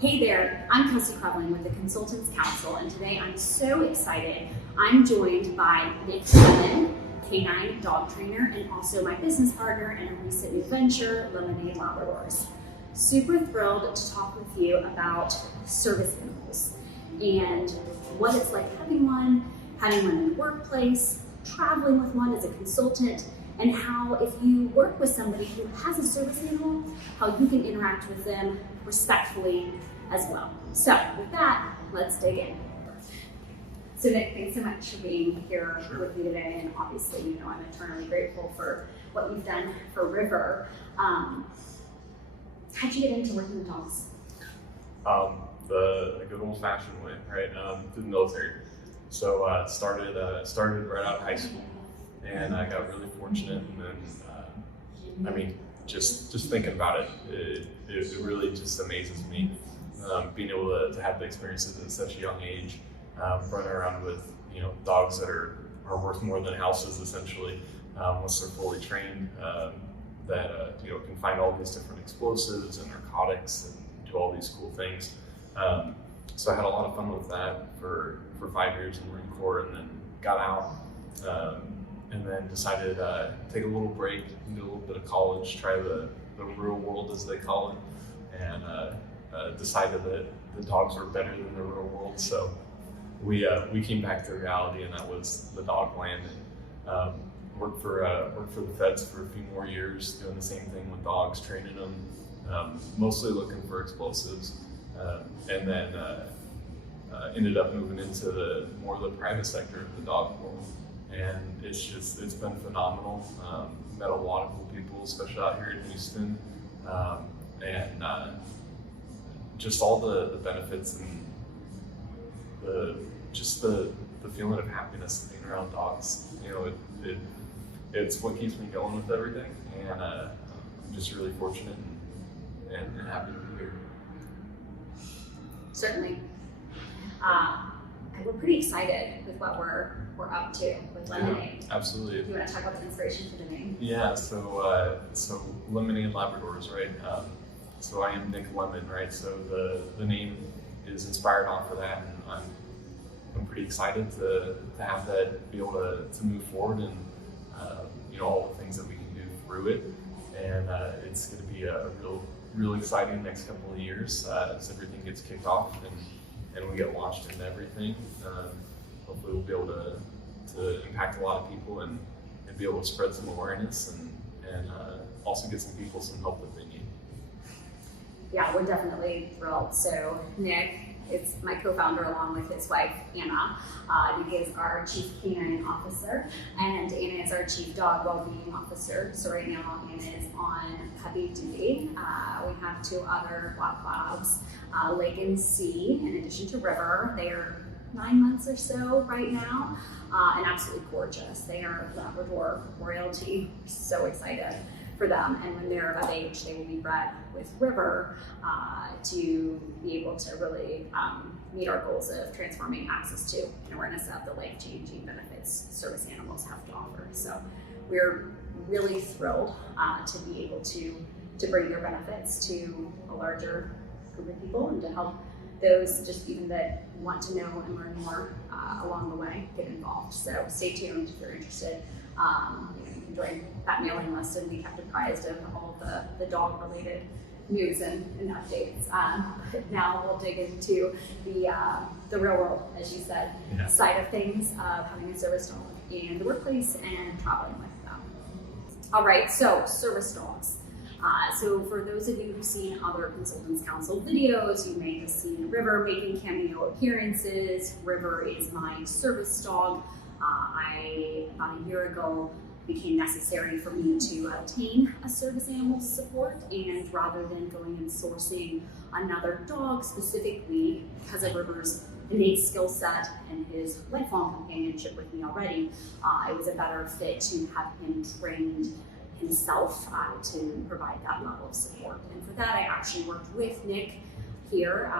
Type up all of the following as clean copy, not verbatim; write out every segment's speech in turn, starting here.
Hey there, I'm Kelsey Creveling with the Consultants Counsel, and today I'm so excited. I'm joined by Nick Lemon, canine dog trainer, and also my business partner in a recent new venture, Lemonaide Labradors. Super thrilled to talk with you about service animals and what it's like having one in the workplace, traveling with one as a consultant, and how if you work with somebody who has a service animal, how you can interact with them respectfully as well. So with that, let's dig in. So Nick, thanks so much for being here with me today, and obviously, you know, I'm eternally grateful for what you've done for River. How'd you get into working with dogs? The good old-fashioned way, right? Through the military. So started right out of high school, and I got really fortunate. And then, I mean, just thinking about it, it really just amazes me being able to have the experiences at such a young age, running around with dogs that are worth more than houses essentially, once they're fully trained. That can find all these different explosives and narcotics and do all these cool things. So I had a lot of fun with that for 5 years in the Marine Corps, and then got out, and then decided to take a little break, do a little bit of college, try the real world as they call it, and decided that the dogs were better than the real world. So we came back to reality, and that was the dog land. And, worked for the feds for a few more years, doing the same thing with dogs, training them, mostly looking for explosives, and then ended up moving into more of the private sector of the dog world. And it's been phenomenal. Met a lot of cool people, especially out here in Houston, and just all the benefits and the feeling of happiness being around dogs. It's what keeps me going with everything, and I'm just really fortunate and happy to be here. Certainly. We're pretty excited with what we're up to with Lemonaide. Yeah, absolutely. Do you want to talk about the inspiration for the name? Yeah, so Lemonaide Labradors, right? So I am Nick Lemon, right? So the name is inspired off of that, and I'm pretty excited to have that, be able to move forward, and all the things that we can do through it. And it's going to be a real exciting next couple of years as everything gets kicked off and we get launched into everything. Hopefully we'll be able to impact a lot of people and be able to spread some awareness and also get some people some help that they need. Yeah, we're definitely thrilled. So Nick is my co-founder along with his wife, Anna. Nick is our chief canine officer, and Anna is our chief dog well-being officer. So right now, Anna is on puppy duty. We have 2 other black labs, Lake and Sea, in addition to River. They are 9 months or so right now, and absolutely gorgeous. They are Labrador royalty. So excited for them, and when they're of age, they will be bred with River to be able to really meet our goals of transforming access to and awareness of the life-changing benefits service animals have to offer. So we're really thrilled to be able to bring their benefits to a larger group of people, and to help those just even that want to know and learn more along the way get involved. So stay tuned if you're interested. You can join that mailing list and be kept apprised of all the dog-related news and updates. But now we'll dig into the real world, as you said, side of things of having a service dog in the workplace and traveling with them. All right, so service dogs. So for those of you who've seen other Consultants Counsel videos, you may have seen River making cameo appearances. River is my service dog. About a year ago, became necessary for me to obtain a service animal support, and rather than going and sourcing another dog specifically because of River's innate skill set and his lifelong companionship with me already, it was a better fit to have him trained himself to provide that level of support. And for that, I actually worked with Nick here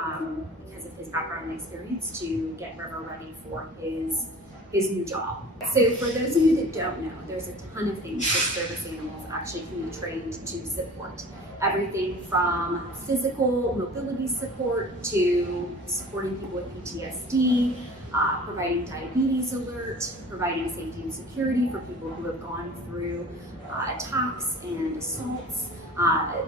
because of his background and experience to get River ready for his new job. So for those of you that don't know, there's a ton of things that service animals actually can be trained to support. everything from physical mobility support to supporting people with PTSD, providing diabetes alert, providing safety and security for people who have gone through attacks and assaults.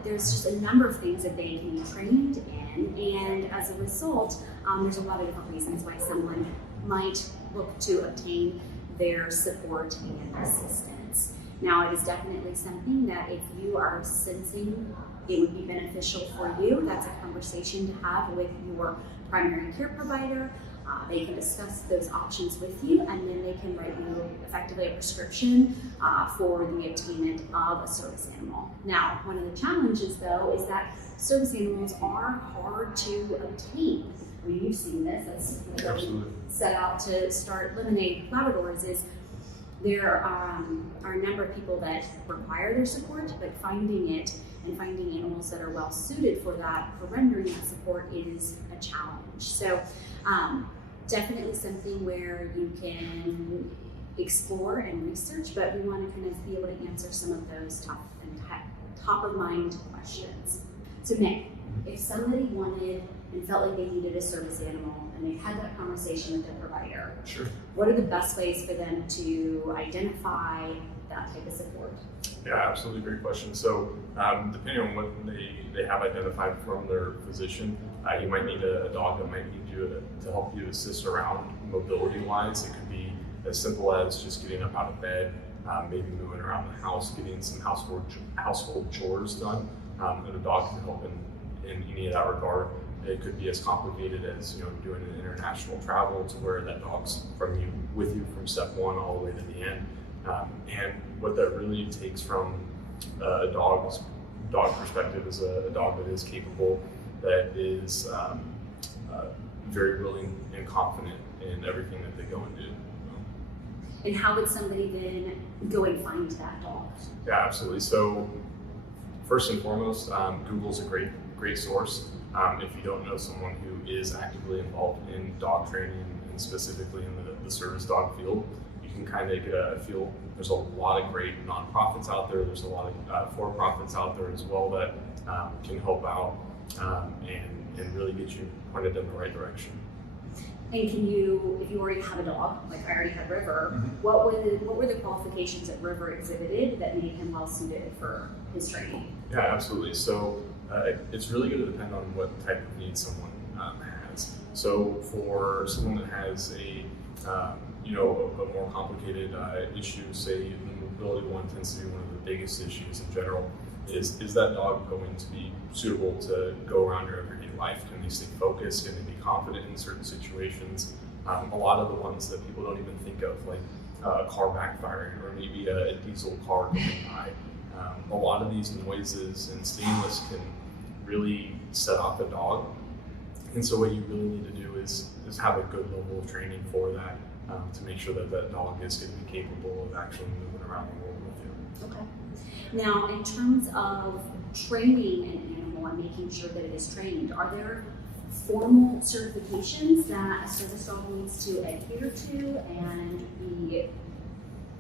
There's just a number of things that they can be trained in, and as a result, there's a lot of different reasons why someone might look to obtain their support and assistance. Now, it is definitely something that if you are sensing it would be beneficial for you, that's a conversation to have with your primary care provider. They can discuss those options with you, and then they can write you effectively a prescription for the attainment of a service animal. Now, one of the challenges though is that service animals are hard to obtain. I mean, you've seen this, that's what we set out to start Lemonaide Labradors, is there are a number of people that require their support, but finding it and finding animals that are well suited for that, for rendering that support, is a challenge. So definitely something where you can explore and research, but we want to kind of be able to answer some of those top of mind questions. So Nick, if somebody wanted and felt like they needed a service animal and they've had that conversation with their provider, Sure. what are the best ways for them to identify that type of support? Yeah, absolutely, great question. So depending on what they have identified from their physician, you might need a dog that might need you to help you assist around mobility-wise. It could be as simple as just getting up out of bed, maybe moving around the house, getting some household chores done, and a dog can help in any of that regard. It could be as complicated as doing an international travel to where that dog's with you from step one all the way to the end. And what that really takes from a dog perspective is a dog that is capable, that is very willing and confident in everything that they go and do. And how would somebody then go and find that dog? Yeah, absolutely. So first and foremost, Google's a great source. If you don't know someone who is actively involved in dog training and specifically in the service dog field, you can kind of get a feel. There's a lot of great nonprofits out there. There's a lot of for-profits out there as well that can help out and really get you pointed in the right direction. And can you, if you already have a dog, like I already had River, what were the qualifications that River exhibited that made him well suited for his training? Yeah, absolutely. So it's really going to depend on what type of need someone has. So for someone that has a more complicated issue, say the mobility one tends to be one of the biggest issues in general, is that dog going to be suitable to go around your everyday life? Can they stay focused? Can they be confident in certain situations? A lot of the ones that people don't even think of, like a car backfiring or maybe a diesel car going by. A lot of these noises and stimulus can really set off a dog. And so what you really need to do is have a good level of training for that, to make sure that that dog is going to be capable of actually moving around the world with you. Okay. Now, in terms of training an animal and making sure that it is trained, are there formal certifications that a service dog needs to adhere to and be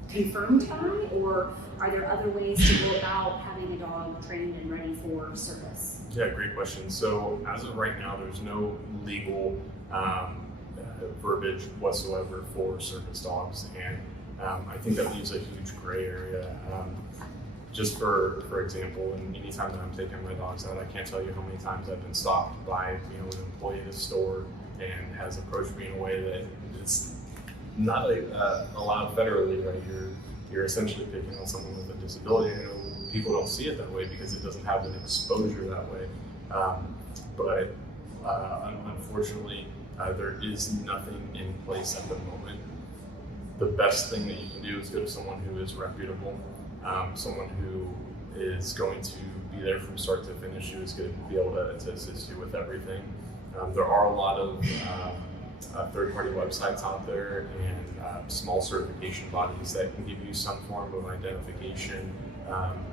confirmed by, or are there other ways to go about having a dog trained and ready for service? Yeah, great question. So as of right now, there's no legal verbiage whatsoever for service dogs, and I think that leaves a huge gray area. Just for example, and anytime that I'm taking my dogs out, I can't tell you how many times I've been stopped by an employee at a store and has approached me in a way that it's not allowed federally, right? You're essentially picking on someone with a disability. I know people don't see it that way because it doesn't have an exposure that way. But unfortunately, there is nothing in place at the moment. The best thing that you can do is go to someone who is reputable, someone who is going to be there from start to finish, who is going to be able to assist you with everything. There are a lot of third-party websites out there and small certification bodies that can give you some form of identification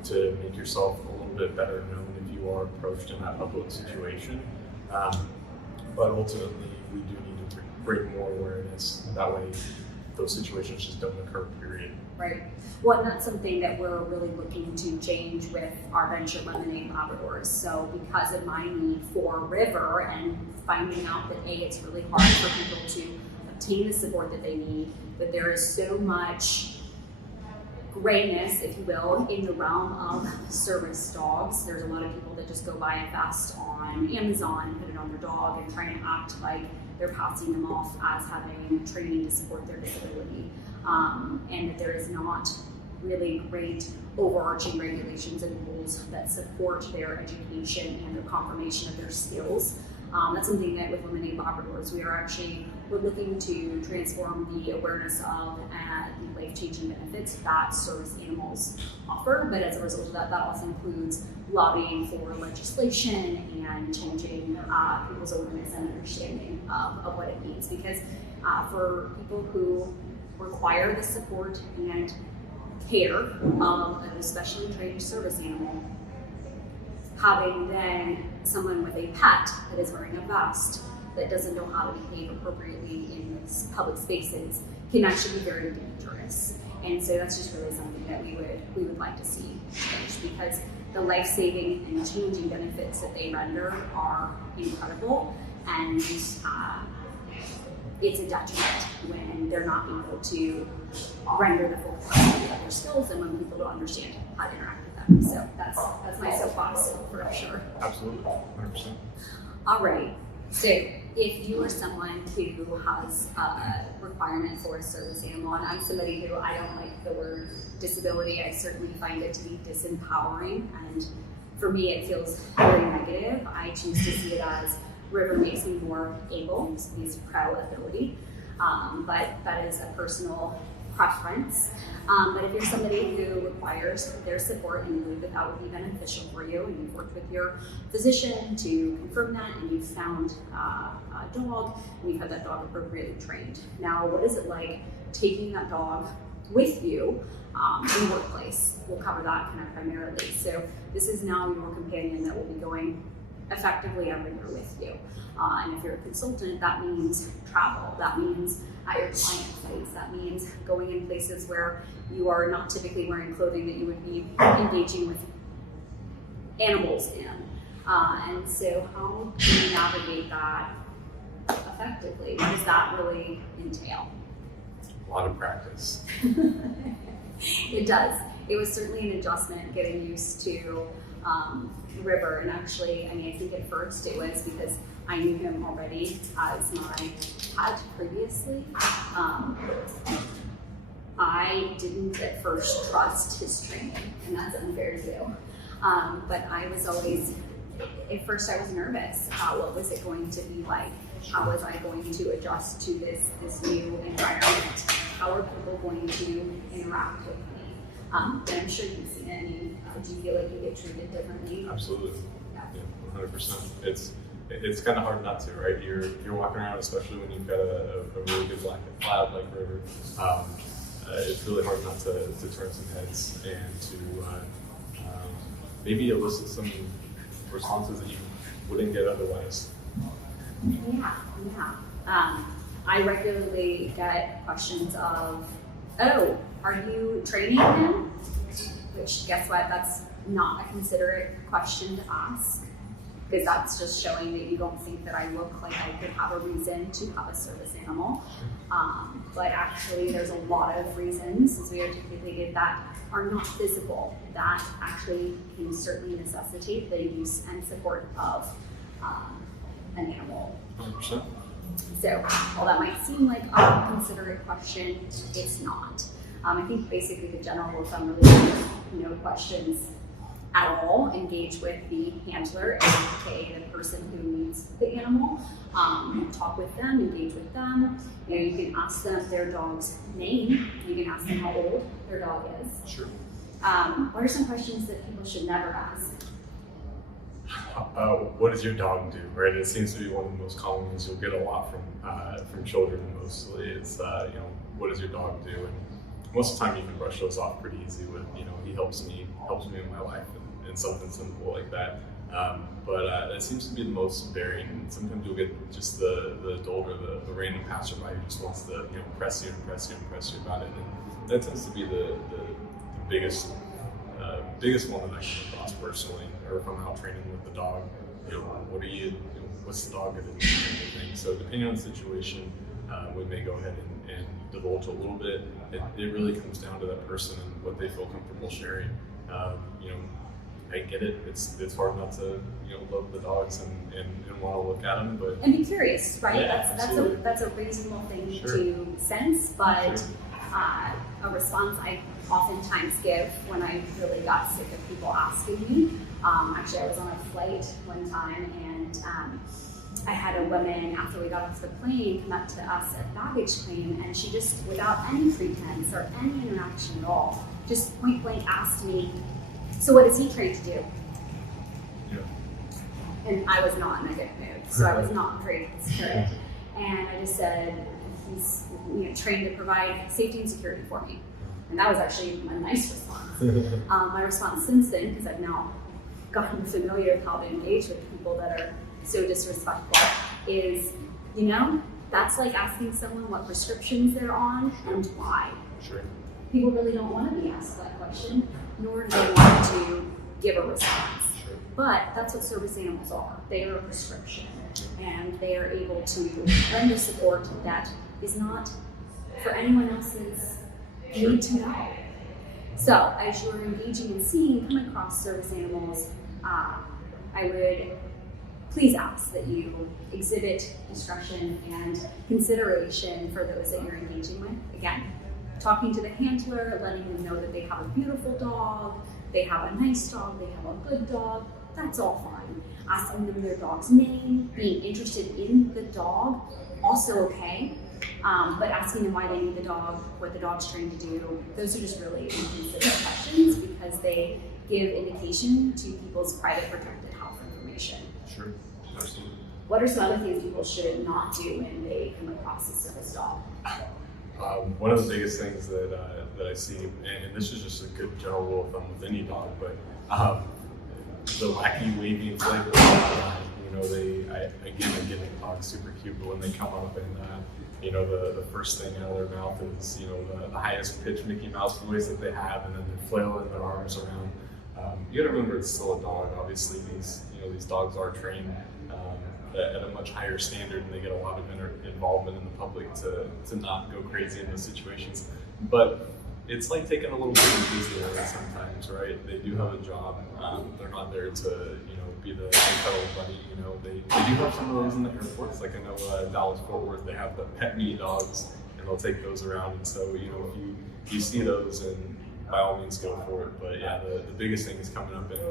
to make yourself a little bit better known if you are approached in that public situation. But ultimately, we do need to bring more awareness. That way, those situations just don't occur, period. Right. Well, and that's something that we're really looking to change with our venture Lemonaide Labradors. So because of my need for River and finding out that it's really hard for people to obtain the support that they need, that there is so much grayness, if you will, in the realm of service dogs. There's a lot of people that just go buy a vest on Amazon and put it on their dog and trying to act like they're passing them off as having training to support their disability. And that there is not really great overarching regulations and rules that support their education and their confirmation of their skills. That's something that with Lemonaide Labradors, we're looking to transform the awareness of the life-changing benefits that service animals offer. But as a result of that, that also includes lobbying for legislation and changing people's awareness and understanding of what it means. Because for people who require the support and care of an especially trained service animal, having then someone with a pet that is wearing a vest that doesn't know how to behave appropriately in public spaces can actually be very dangerous. And so that's just really something that we would like to see change, because the life-saving and changing benefits that they render are incredible, and it's a detriment when they're not able to render the full capacity of their skills and when people don't understand how to interact with them. So that's my soapbox for sure. Absolutely, 100%. All right. So if you are someone who has a requirement for a service animal, and I'm somebody who I don't like the word disability, I certainly find it to be disempowering, and for me it feels very negative. I choose to see it as River makes me more able, so he's pro-ability, but that is a personal preference. But if you're somebody who requires their support and you believe that that would be beneficial for you, and you've worked with your physician to confirm that, and you've found a dog, and you've had that dog appropriately trained. Now, what is it like taking that dog with you in the workplace? We'll cover that kind of primarily. So this is now your companion that will be going effectively everywhere with you. And if you're a consultant, that means travel, that means at your client sites, that means going in places where you are not typically wearing clothing that you would be engaging with animals in. And so how do you navigate that effectively? What does that really entail? A lot of practice. It does. It was certainly an adjustment getting used to River, and actually, I mean, I think at first it was because I knew him already as my pet previously. I didn't at first trust his training, and that's unfair to do. But I was always, at first I was nervous. What was it going to be like? How was I going to adjust to this new environment? How are people going to interact with me? And I'm sure you've seen it. I mean, do you feel like you get treated differently? Absolutely. Yeah. 100%. It's kind of hard not to, right? You're walking around, especially when you've got a really good black cloud like River. It's really hard not to turn some heads and to maybe elicit some responses that you wouldn't get otherwise. Yeah. I regularly get questions of, "Oh, are you training him?" Which, guess what? That's not a considerate question to ask, because that's just showing that you don't think that I look like I could have a reason to have a service animal. But actually, there's a lot of reasons, as we articulated, that are not visible, that actually can certainly necessitate the use and support of an animal. 100%. So, while that might seem like a considerate question, it's not. I think basically the general rule of thumb really is no questions at all. Engage with the handler, aka the person who needs the animal. Talk with them, engage with them. You can ask them their dog's name. You can ask them how old their dog is. Sure. What are some questions that people should never ask? What does your dog do? Right, it seems to be one of the most common ones you'll get a lot from children. Mostly, it's what does your dog do? And most of the time, you can brush those off pretty easy with he helps me in my life and something simple like that. But that seems to be the most varying. Sometimes you'll get just the adult or the random passerby who just wants to impress you about it, and that tends to be the biggest one that I come across personally, or if I'm out training with the dog. What's the dog going to do? Kind of thing. So depending on the situation, we may go ahead and divulge a little bit. It really comes down to that person and what they feel comfortable sharing. I get it. It's hard not to love the dogs and want to look at them, but and be curious, right? Yeah, that's a reasonable thing Sure. to sense, but Sure. a response I oftentimes give when I really got sick of people asking me. Actually, I was on a flight one time, and I had a woman, after we got off the plane, come up to us at baggage claim, and she just, without any pretense or any interaction at all, just point blank asked me, "So what is he trained to do?" Yeah. And I was not in a good mood, so I was not very considerate. And I just said, "He's trained to provide safety and security for me." And that was actually a nice response. My response since then, because I've now gotten familiar with how to engage with people that are so disrespectful, is, that's like asking someone what prescriptions they're on and why. Sure. People really don't want to be asked that question, nor do they want to give a response. Sure. But that's what service animals are. They are a prescription, and they are able to lend a support that is not for anyone else's need to know. So, as you're engaging and come across service animals, I would please ask that you exhibit discretion and consideration for those that you're engaging with. Again, talking to the handler, letting them know that they have a beautiful dog, they have a nice dog, they have a good dog, that's all fine. Asking them their dog's name, being interested in the dog, also okay. But asking them why they need the dog, what the dog's trained to do, those are just really inconsiderate questions because they give indication to people's private protected health information. Sure. Absolutely. What are some other things people should not do when they come across a service dog? One of the biggest things that I see, and this is just a good general rule of thumb with any dog, but the wacky waving flavor. I get the dog's super cute, but when they come up and the first thing out of their mouth is the highest pitched Mickey Mouse voice that they have, and then they're flailing their arms around. You got to remember it's still a dog. Obviously, these dogs are trained at a much higher standard, and they get a lot of involvement in the public to not go crazy in those situations. But it's like taking a little bit of Disneyland sometimes, right? They do have a job. They're not there to be the cuddle buddy. They do have some of those in the airports. Like I know Dallas Fort Worth, they have the pet me dogs, and they'll take those around. And so if you see those, and by all means go for it. But yeah, the biggest thing is coming up and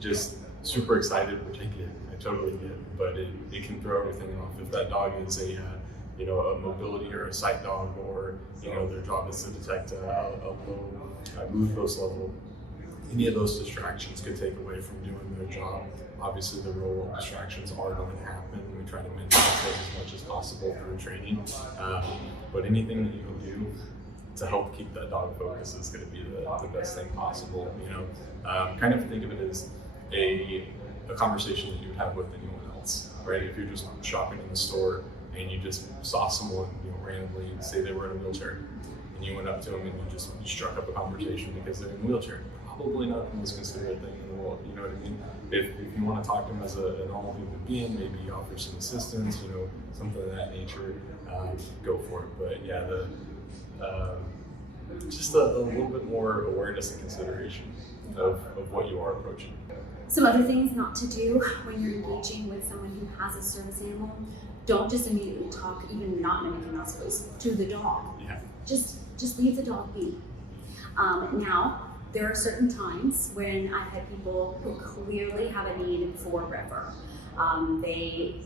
just super excited, which I totally get. But it can throw everything off if that dog is a mobility or a sight dog, or their job is to detect a low mood boost level. Any of those distractions could take away from doing their job. Obviously, the real world distractions are going to happen. We try to minimize those as much as possible through training. But anything that you can do to help keep that dog focused is going to be the best thing possible. Kind of think of it as a conversation that you would have with anyone else, right? If you're just shopping in the store and you just saw someone randomly, say they were in a wheelchair, and you went up to them and you struck up a conversation because they're in a wheelchair. Probably not the most considerate thing in the world, you know what I mean? If you want to talk to them as a normal human being, maybe offer some assistance, something of that nature, go for it. But yeah, just a little bit more awareness and consideration of what you are approaching. Some other things not to do when you're engaging with someone who has a service animal: don't just immediately talk, even not in a Mickey Mouse voice, to the dog. Yeah. Just leave the dog be. Now, there are certain times when I've had people who clearly have a need for River. They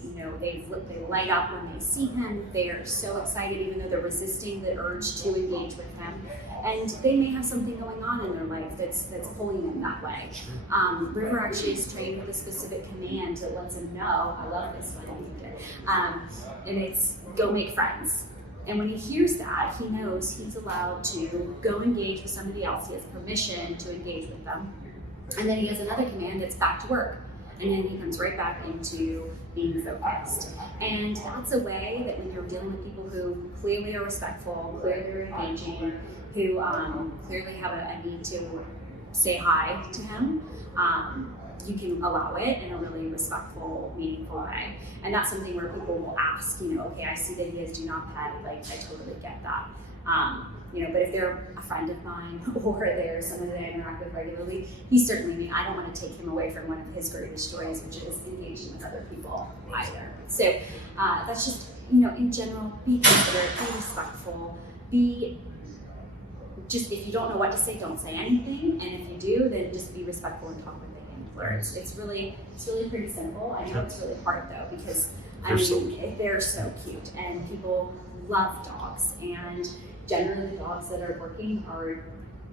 light up when they see him. They are so excited, even though they're resisting the urge to engage with him. And they may have something going on in their life that's pulling them that way. River actually is trained with a specific command that lets him know, I love this one, and it's go make friends. And when he hears that, he knows he's allowed to go engage with somebody else. He has permission to engage with them. And then he has another command that's back to work. and then he comes right back into being focused. And that's a way that when you're dealing with people who clearly are respectful, clearly are engaging, who clearly have a need to say hi to him, you can allow it in a really respectful, meaningful way. And that's something where people will ask, okay, I see that he has do not pet, like I totally get that. But if they're a friend of mine or they're someone that I interact with regularly, he's certainly, I don't want to take him away from one of his greatest joys, which is engaging with other people either. So that's just, in general, be considerate, be respectful, if you don't know what to say, don't say anything. And if you do, then just be respectful and talk with the handlers. It's really pretty simple. I know it's really hard though, because they're so cute and people love dogs, and generally the dogs that are working are,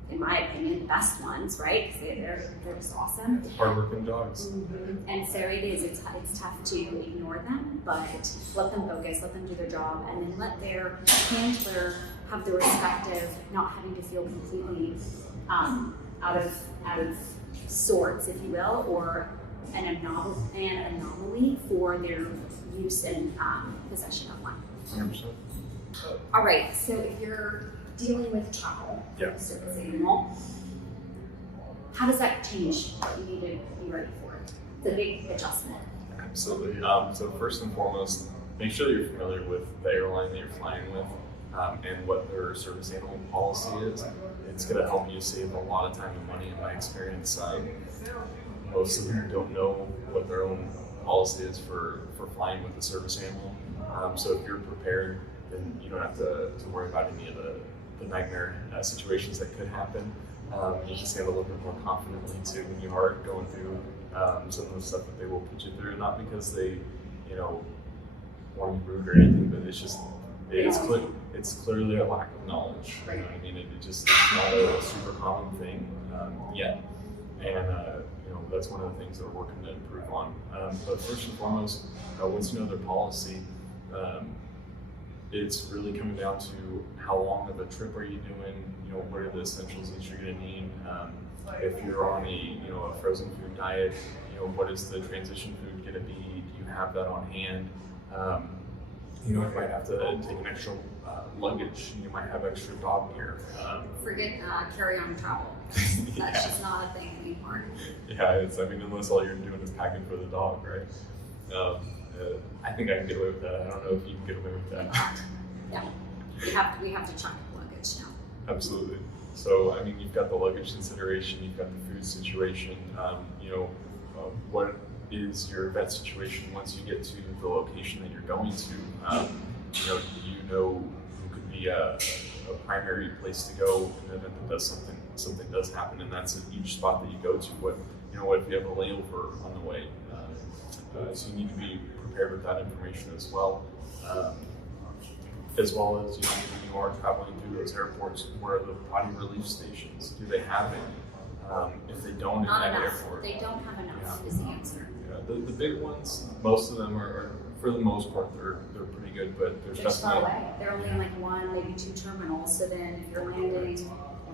in my opinion, the best ones, right? Because they're just awesome. Hardworking dogs. Mm-hmm. And so it's tough to ignore them, but let them focus, let them do their job, and then let their handler have the respect of not having to feel completely out of sorts, if you will, or an anomaly for their use and possession of one. 100%. All right, so if you're dealing with travel, service animal, how does that change what you need to be ready for? It's a big adjustment. Absolutely. So first and foremost, make sure that you're familiar with the airline that you're flying with and what their service animal policy is. It's going to help you save a lot of time and money. In my experience, most of them don't know what their own policy is for flying with a service animal. So if you're prepared, then you don't have to worry about any of the nightmare situations that could happen. You can stand a little bit more confidently too when you are going through some of the stuff that they will put you through, not because they, want to be rude or anything, but it's just, it's clearly a lack of knowledge. You know what I mean? It's not a super common thing yet. And that's one of the things that we're working to improve on. But first and foremost, once you know their policy, it's really coming down to how long of a trip are you doing, what are the essentials that you're going to need. If you're on a frozen food diet, what is the transition food going to be? Do you have that on hand? You might have to take an extra luggage. You might have extra dog gear. Forget carry-on travel. That's just not a thing anymore. Yeah, unless all you're doing is packing for the dog, right? I think I can get away with that. I don't know if you can get away with that. Yeah, we have to check luggage now. Absolutely. So, you've got the luggage consideration, you've got the food situation, what is your vet situation once you get to the location that you're going to? Do you know who could be a primary place to go in the event that something does happen, and that's at each spot that you go to. What if you have a layover on the way? So you need to be prepared with that information as well. As well as, when you are traveling through those airports, where are the potty relief stations? Do they have any? If they don't in that airport. They don't have enough is the answer. Yeah, the big ones, most of them are for the most part, they're pretty good, but there's definitely... far away. They're only in like one, maybe two terminals. So then if you're landing,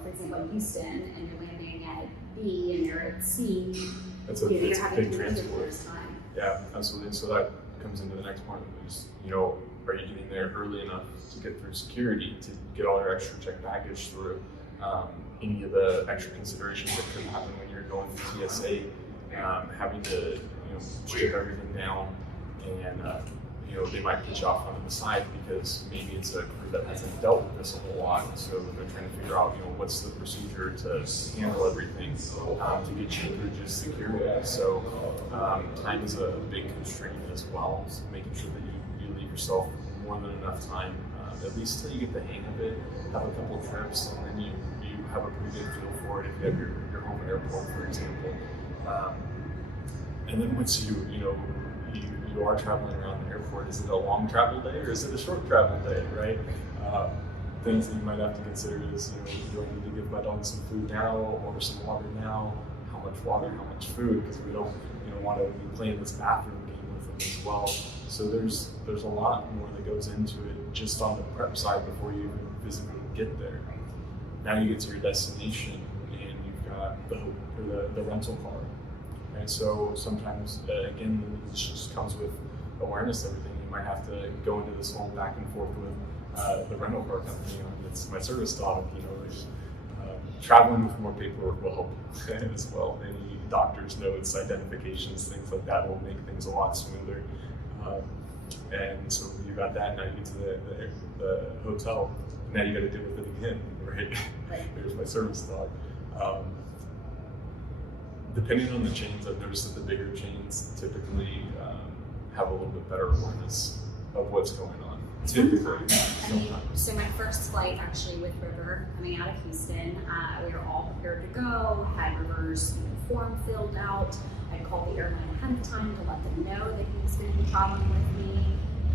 for example, in Houston, and you're landing at B and you're at C, it's you're having big to transport. time. Yeah, absolutely. So that comes into the next point, is, are you getting there early enough to get through security, to get all your extra checked baggage through? Any of the extra considerations that could happen when you're going through TSA, having to strip everything down, and they might put you off onto the side because maybe it's a crew that hasn't dealt with this a whole lot, so they're trying to figure out what's the procedure to handle everything to get you through just security. So time is a big constraint as well, so making sure that you leave yourself more than enough time, at least till you get the hang of it, have a couple trips, and then you have a pretty good feel for it if you have your home airport, for example. And then once you are traveling around the airport, is it a long travel day or is it a short travel day, right? Things that you might have to consider is, do I need to give my dog some food now or some water now? How much water, how much food? Because we don't want to be playing this bathroom game with them as well. So there's a lot more that goes into it just on the prep side before you even physically get there. Now you get to your destination and you've got the rental car. right? So sometimes, again, this just comes with awareness of everything. You might have to go into this whole back and forth with the rental car company. It's my service dog. Traveling with more paperwork will help as well. Any doctor's notes, identifications, things like that will make things a lot smoother. And so you got that. Now you get to the hotel. Now you got to deal with it again, right? There's my service dog. Depending on the chains, I've noticed that the bigger chains typically have a little bit better awareness of what's going on. Typically, so my first flight actually with River coming out of Houston, we were all prepared to go, had River's form filled out. I called the airline ahead of time to let them know that he was going to be traveling with me,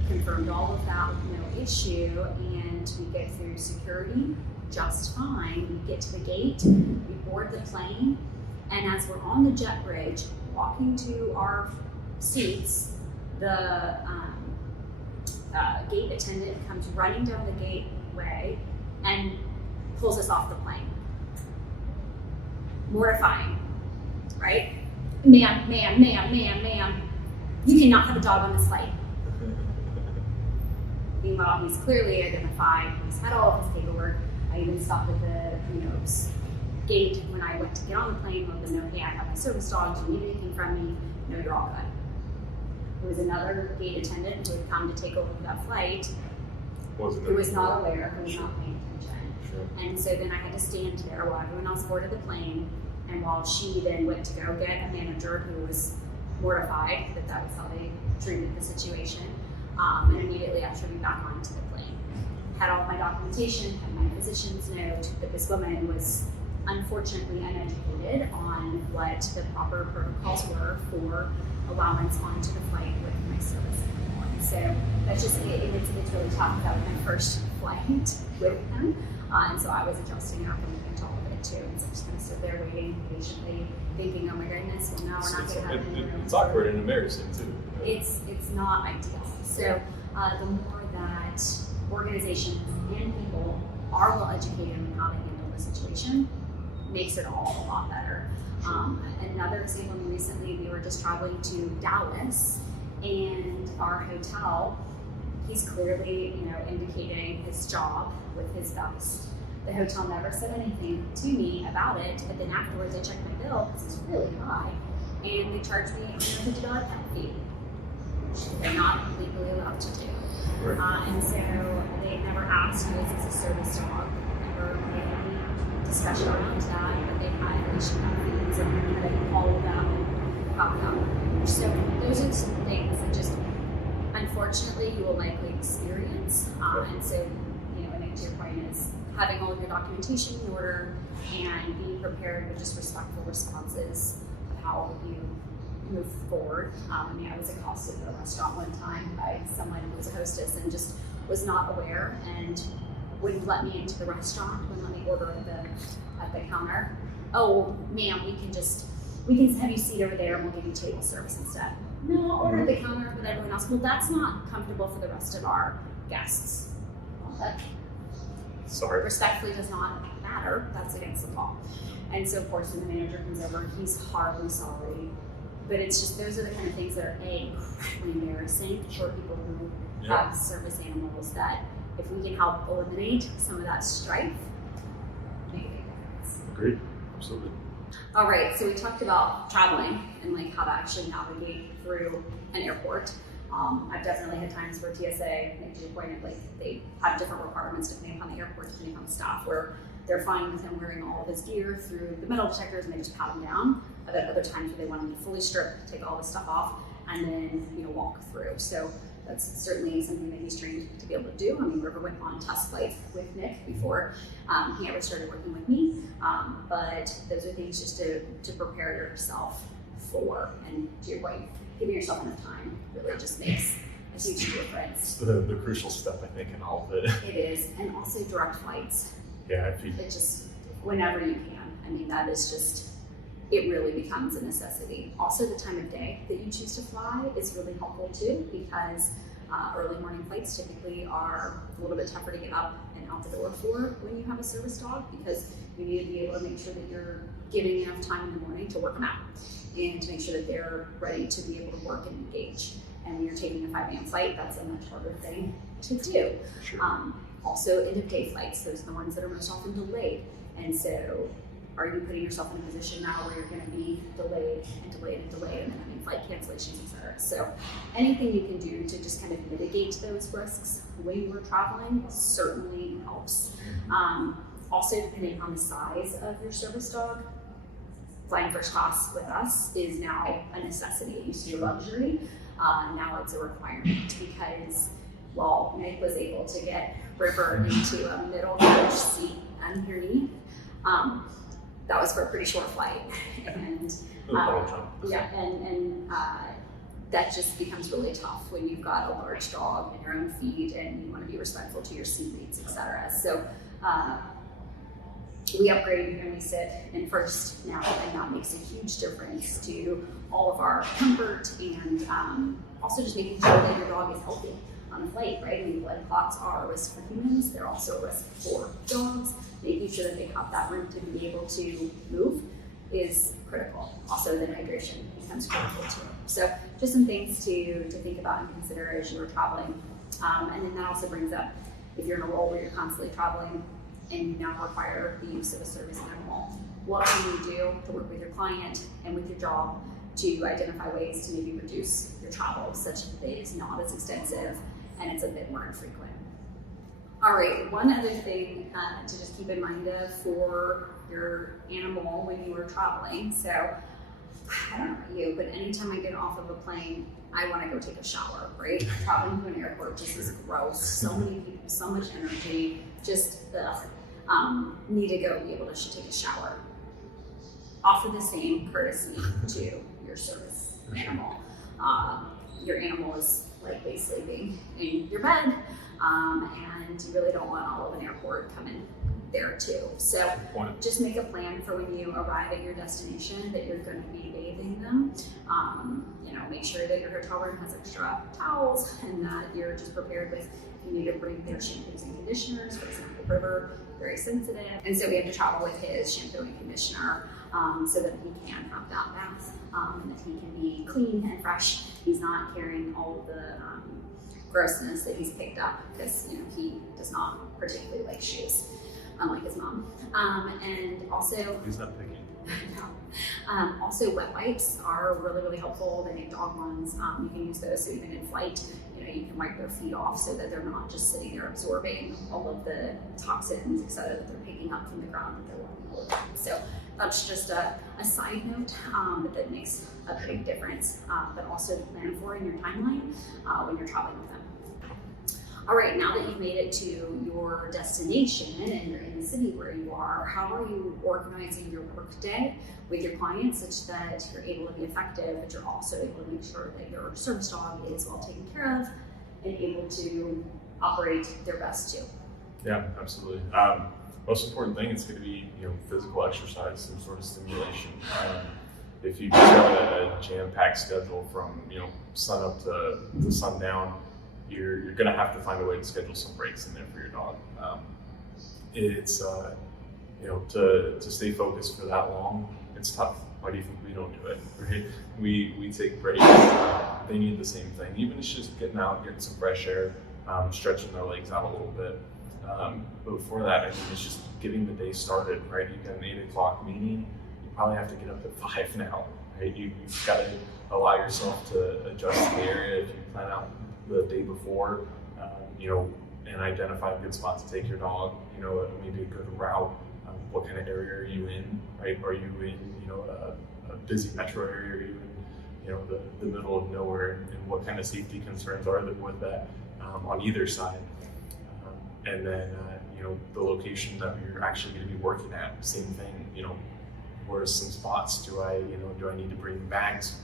confirmed all of that with no issue, and we get through security just fine. We get to the gate, we board the plane, and as we're on the jet bridge, walking to our seats, the gate attendant comes running down the gateway and pulls us off the plane. Mortifying, right? Ma'am, you cannot have a dog on this flight. Meanwhile, he's clearly identified, he's had all of his paperwork. I even stopped at the gate when I went to get on the plane, let them know, hey, I have my service dog, do you need anything from me? No, you're all good. There was another gate attendant who had come to take over that flight who was not aware, who was not paying attention. Sure. And so then I had to stand there while everyone else boarded the plane, and while she then went to go get a manager who was mortified that was how they treated the situation, and immediately after we back onto the plane. Had all of my documentation, had my physician's note, that this woman was unfortunately uneducated on what the proper protocols were for allowance onto the flight with my service animal. And so that's just, it's really tough. That was my first flight with him. And so I was adjusting up and to all of it too. And so just kind of stood there waiting patiently, thinking, oh my goodness, well, now we're not going to have any room. It's awkward and embarrassing too. It's not ideal. So the more that organizations and people are well educated on how to handle the situation, makes it all a lot better. Another example, recently we were just traveling to Dallas, and our hotel, he's clearly, indicating his job with his vest. The hotel never said anything to me about it, but then afterwards I checked my bill because it's really high, and they charged me a $150 pet fee, which they're not legally allowed to do. Right. And so they never asked, is this a service dog? Never made any discussion around that, but they had issued fees and they all of that and popped out. So those are some things that just, unfortunately, you will likely experience. And so, and to your point is having all of your documentation in order and being prepared with just respectful responses of how you move forward. I was accosted at a restaurant one time by someone who was a hostess and just was not aware and wouldn't let me into the restaurant, wouldn't let me order at the counter. Oh, ma'am, we can have you seat over there and we'll give you table service instead. No, I'll order at the counter with everyone else. Well, that's not comfortable for the rest of our guests. Well, that respectfully does not matter. That's against the law. And so, of course, when the manager comes over, he's horribly sorry. But it's just, those are the kind of things that are incredibly embarrassing for people who have service animals, that if we can help eliminate some of that strife, make a big difference. Agreed, absolutely. All right, so we talked about traveling and how to actually navigate through an airport. I've definitely had times where TSA, to your point, they have different requirements depending upon the airport, depending on the staff, where they're fine with him wearing all of his gear through the metal detectors and they just pat him down. But at other times where they want him to fully strip, take all this stuff off, and then walk through. So that's certainly something that he's trained to be able to do. River went on test flights with Nick before he ever started working with me. But those are things just to prepare yourself for. And to your point, giving yourself enough time really just makes a huge difference. The crucial step, I think, in all of it. It is, and also direct flights. Yeah, it just, whenever you can. That is just, it really becomes a necessity. Also, the time of day that you choose to fly is really helpful too, because early morning flights typically are a little bit tougher to get up and out the door for when you have a service dog, because you need to be able to make sure that you're giving enough time in the morning to work them out and to make sure that they're ready to be able to work and engage. And when you're taking a 5 a.m. flight, that's a much harder thing to do. Sure. Also, end of day flights, those are the ones that are most often delayed. And so, are you putting yourself in a position now where you're going to be delayed and delayed and delayed, and then having flight cancellations, etc. So, anything you can do to just kind of mitigate those risks when you're traveling certainly helps. Also, depending on the size of your service dog, flying first class with us is now a necessity. It used to be a luxury. Now it's a requirement because while Nick was able to get River into a middle coach seat underneath, that was for a pretty short flight. And that just becomes really tough when you've got a large dog and your own feed and you want to be respectful to your seatmates, etc. So we upgrade when we sit in first now, and that makes a huge difference to all of our comfort and also just making sure that your dog is healthy on the flight, right? I mean, blood clots are a risk for humans, they're also a risk for dogs. Making sure that they have that room to be able to move is critical. Also, the hydration becomes critical too. So just some things to think about and consider as you're traveling. And then that also brings up, if you're in a role where you're constantly traveling and you now require the use of a service animal, what can you do to work with your client and with your job to identify ways to maybe reduce your travel such that it is not as extensive and it's a bit more infrequent. All right, one other thing to just keep in mind for your animal when you are traveling. So, I don't know about you, but anytime I get off of a plane, I want to go take a shower, right? Traveling to an airport just is gross. So many people, so much energy, just need to go be able to take a shower. Offer the same courtesy to your service animal. Your animal is likely sleeping in your bed, and you really don't want all of an airport coming there too. So just make a plan for when you arrive at your destination that you're going to be bathing them. Make sure that your hotel room has extra towels and that you're just prepared with, you need to bring their shampoos and conditioners. For example, River, very sensitive. And so we have to travel with his shampoo and conditioner so that he can have that bath and that he can be clean and fresh. He's not carrying all of the grossness that he's picked up because he does not particularly like shoes, unlike his mom. And also, he's not picky. No. Also, wet wipes are really, really helpful. They make dog ones. You can use those so even in flight, you can wipe their feet off so that they're not just sitting there absorbing all of the toxins, et cetera, that they're picking up from the ground that they're walking all the time. So that's just a side note, but that makes a big difference, but also to plan for in your timeline when you're traveling with them. All right, now that you've made it to your destination and you're in the city where you are, how are you organizing your work day with your clients such that you're able to be effective, but you're also able to make sure that your service dog is well taken care of and able to operate their best too? Yeah, absolutely. Most important thing is going to be physical exercise, some sort of stimulation. If you just have a jam-packed schedule from sun up to sundown, you're going to have to find a way to schedule some breaks in there for your dog. It's to stay focused for that long, it's tough. Why do you think we don't do it? Right? We take breaks. They need the same thing. Even if it's just getting out, getting some fresh air, stretching their legs out a little bit. But before that, it's just getting the day started. Right? You got an 8 o'clock meeting. You probably have to get up at 5 now. Right? You've got to allow yourself to adjust to the area if you plan out the day before, and identify a good spot to take your dog, maybe a good route. What kind of area are you in, right? Are you in, a busy metro area? Are you in, the middle of nowhere? And what kind of safety concerns are there with that on either side? And then, the location that you're actually going to be working at, same thing, where are some spots? Do I need to bring bags,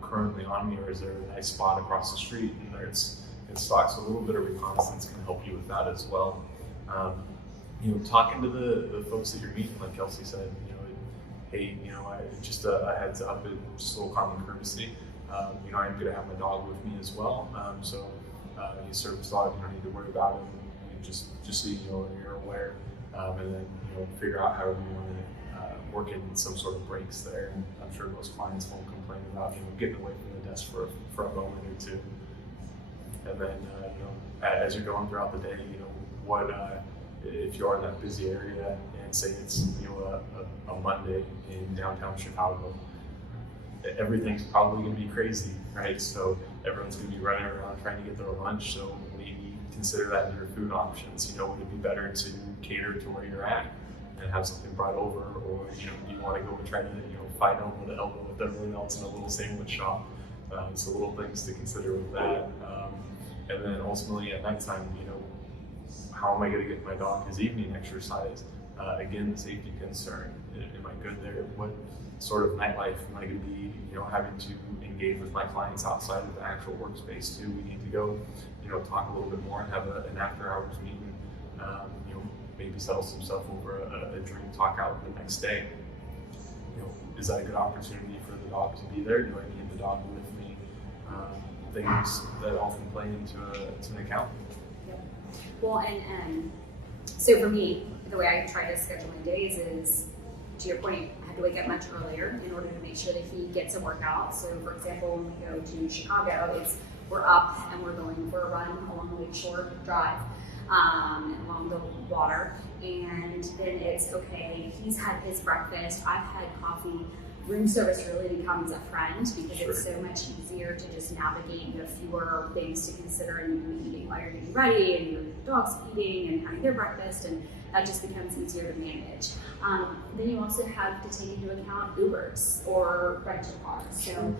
currently on me, or is there a nice spot across the street and there it's in stock? So a little bit of reconnaissance can help you with that as well. Talking to the folks that you're meeting, like Kelsey said, hey, just a heads up, it's just a little common courtesy. I'm going to have my dog with me as well. So you service dog, you don't need to worry about it. Just so you're aware, and then figure out however you want to working some sort of breaks there. And I'm sure most clients won't complain about getting away from the desk for a moment or two. And then as you're going throughout the day, what if you're in that busy area and say it's a Monday in downtown Chicago, everything's probably going to be crazy, right? So everyone's going to be running around trying to get their lunch. So maybe consider that in your food options. Would it be better to cater to where you're at and have something brought over, or you want to go and try to fight elbow to elbow with everyone else in a little sandwich shop? So little things to consider with that. And then ultimately at nighttime, how am I going to get my dog his evening exercise? Again, the safety concern. Am I good there? What sort of nightlife am I going to be, having to engage with my clients outside of the actual workspace too? We need to go, talk a little bit more and have an after-hours meeting. Maybe settle some stuff over a drink, talk out the next day. Is that a good opportunity for the dog to be there? Do I need the dog with me? Things that often play into an account. Yep. Well, and so for me, the way I try to schedule my days is, to your point, I have to wake up much earlier in order to make sure that he gets a workout. So for example, when we go to Chicago, we're up and we're going for a run along the Lakeshore Drive, along the water. And then it's okay, he's had his breakfast, I've had coffee. Room service really becomes a friend because Sure. It's so much easier to just navigate. You have fewer things to consider, and you can be eating while you're getting ready, and your dog's eating and having their breakfast, and that just becomes easier to manage. Then you also have to take into account Ubers or rental cars, so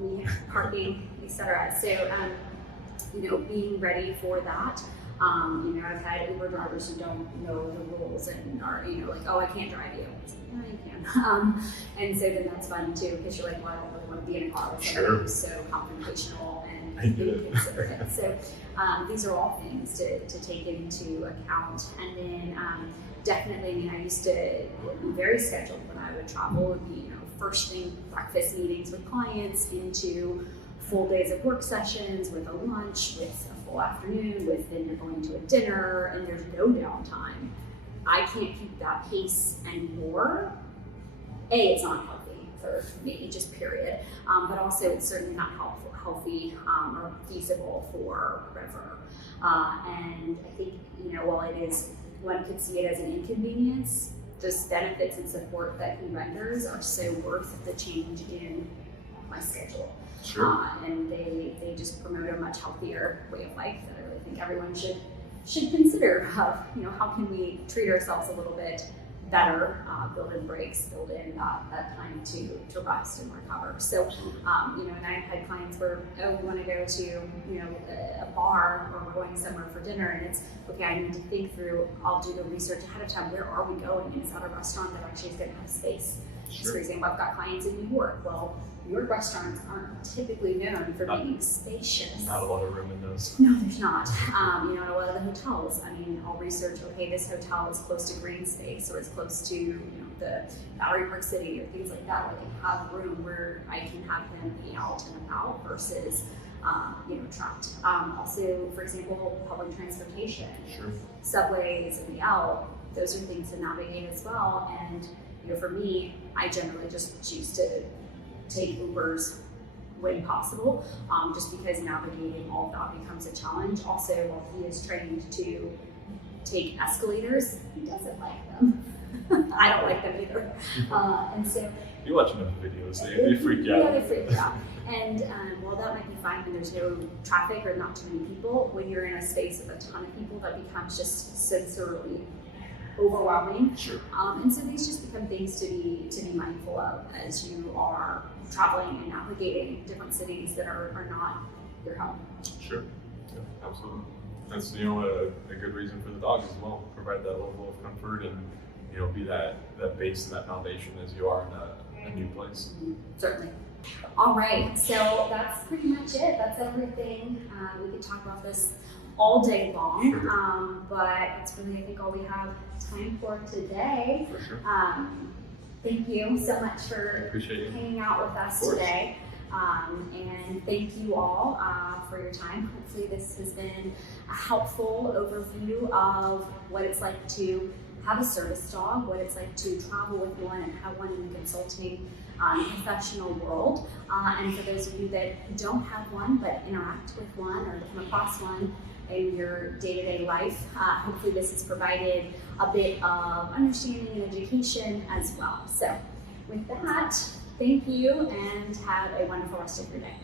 we have parking, etc. So being ready for that. I've had Uber drivers who don't know the rules and are, like, oh, I can't drive you. It's like, no, you can. And so then that's fun too, because you're like, well, I don't really want to be in a car with somebody who's so confrontational and inconsiderate. So these are all things to take into account. And then definitely, I used to be very scheduled when I would travel. It would be, first thing breakfast meetings with clients into full days of work sessions with a lunch, with a full afternoon, with then you're going to a dinner, and there's no downtime. I can't keep that pace anymore. It's not healthy for me, just period. But also it's certainly not healthy or feasible for River. And I think, while it is, one could see it as an inconvenience, those benefits and support that he renders are so worth the change in my schedule. Sure. And they just promote a much healthier way of life that I really think everyone should consider. How can we treat ourselves a little bit better, build in breaks, build in that time to rest and recover. So, and I've had clients where, we want to go to, a bar, or we're going somewhere for dinner, and it's, okay, I need to think through, I'll do the research ahead of time, where are we going, and is that a restaurant that actually is going to have space? Sure. So for example, I've got clients in New York. Well, New York restaurants aren't typically known for being spacious. Not a lot of room in those. No, there's not. A lot of the hotels, I'll research, okay, this hotel is close to green space, or it's close to, the Battery Park City, or things like that. I can have room where I can have him be out and about versus, trapped. Also, for example, public transportation. Sure. Subways and the L, those are things to navigate as well. And, for me, I generally just choose to take Ubers when possible, just because navigating all of that becomes a challenge. Also, while he is trained to take escalators, he doesn't like them. I don't like them either. And so You watch enough videos, they freak you out. Yeah, they freak you out. And while that might be fine when there's no traffic or not too many people, when you're in a space with a ton of people, that becomes just sensorily overwhelming. Sure. And so these just become things to be mindful of as you are traveling and navigating different cities that are not your home. Sure. Yeah, absolutely. That's a good reason for the dog as well. Provide that level of comfort and be that base and that foundation as you are in a new place. Certainly. All right, so that's pretty much it. That's everything. We could talk about this all day long, Sure. But that's really, I think, all we have time for today. For sure. Thank you so much for Appreciate you. hanging out with us Of course. today. And thank you all for your time. Hopefully this has been a helpful overview of what it's like to have a service dog, what it's like to travel with one and have one in the consulting professional world. And for those of you that don't have one but interact with one or come across one in your day-to-day life, hopefully this has provided a bit of understanding and education as well. So with that, thank you and have a wonderful rest of your day.